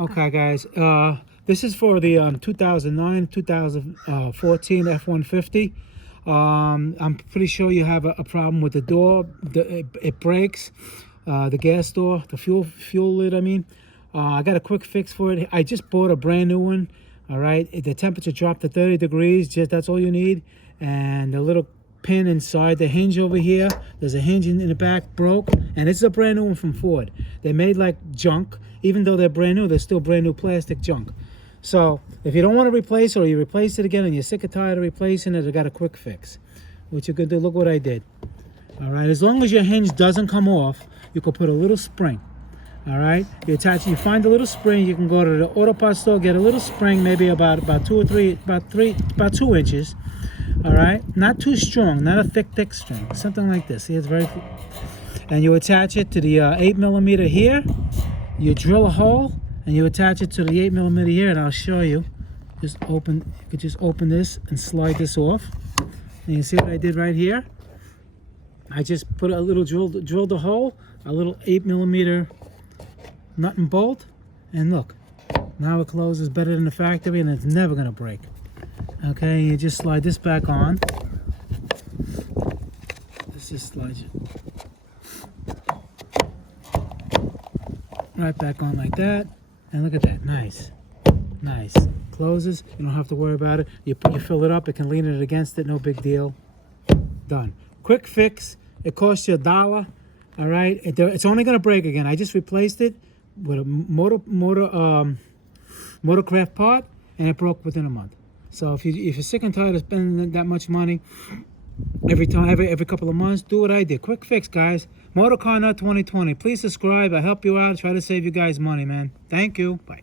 Okay, guys. This is for the 2009, 2014 F150. I'm pretty sure you have a problem with the door. It breaks. The gas door, the fuel lid. I mean, I got a quick fix for it. I just bought a brand new one. All right. The temperature dropped to 30 degrees. Just that's all you need. And the little pin inside the hinge over here, there's a hinge in the back, broke, and this is a brand new one from Ford. They made like junk. Even though they're brand new, they're still brand new plastic junk. So if you don't want to replace it, or you replace it again and you're sick and tired of replacing it, I got a quick fix. What you can do, look what I did. All right, as long as your hinge doesn't come off, you can put a little spring. All right, you attach, you find a little spring. You can go to the auto parts store, get a little spring, maybe about 2 inches. All right, not too strong, not a thick string, something like this. See, it's very, and you attach it to the 8mm here. You drill a hole and you attach it to the 8mm here, and I'll show you. Just open, you could just open this and slide this off. And you see what I did right here? I just put a little drilled a hole, a little 8mm nut and bolt, and look, now it closes better than the factory, and it's never gonna break. Okay, you just slide this back on. Let's just slide it right back on like that, and look at that, nice. Closes. You don't have to worry about it. You fill it up. It can lean it against it. No big deal. Done. Quick fix. It costs you $1. All right. It's only gonna break again. I just replaced it with a motorcraft part, and it broke within a month. So if you're sick and tired of spending that much money every couple of months, do what I did. Quick fix, guys. Motor Car Nut 2020. Please subscribe. I help you out. Try to save you guys money, man. Thank you. Bye.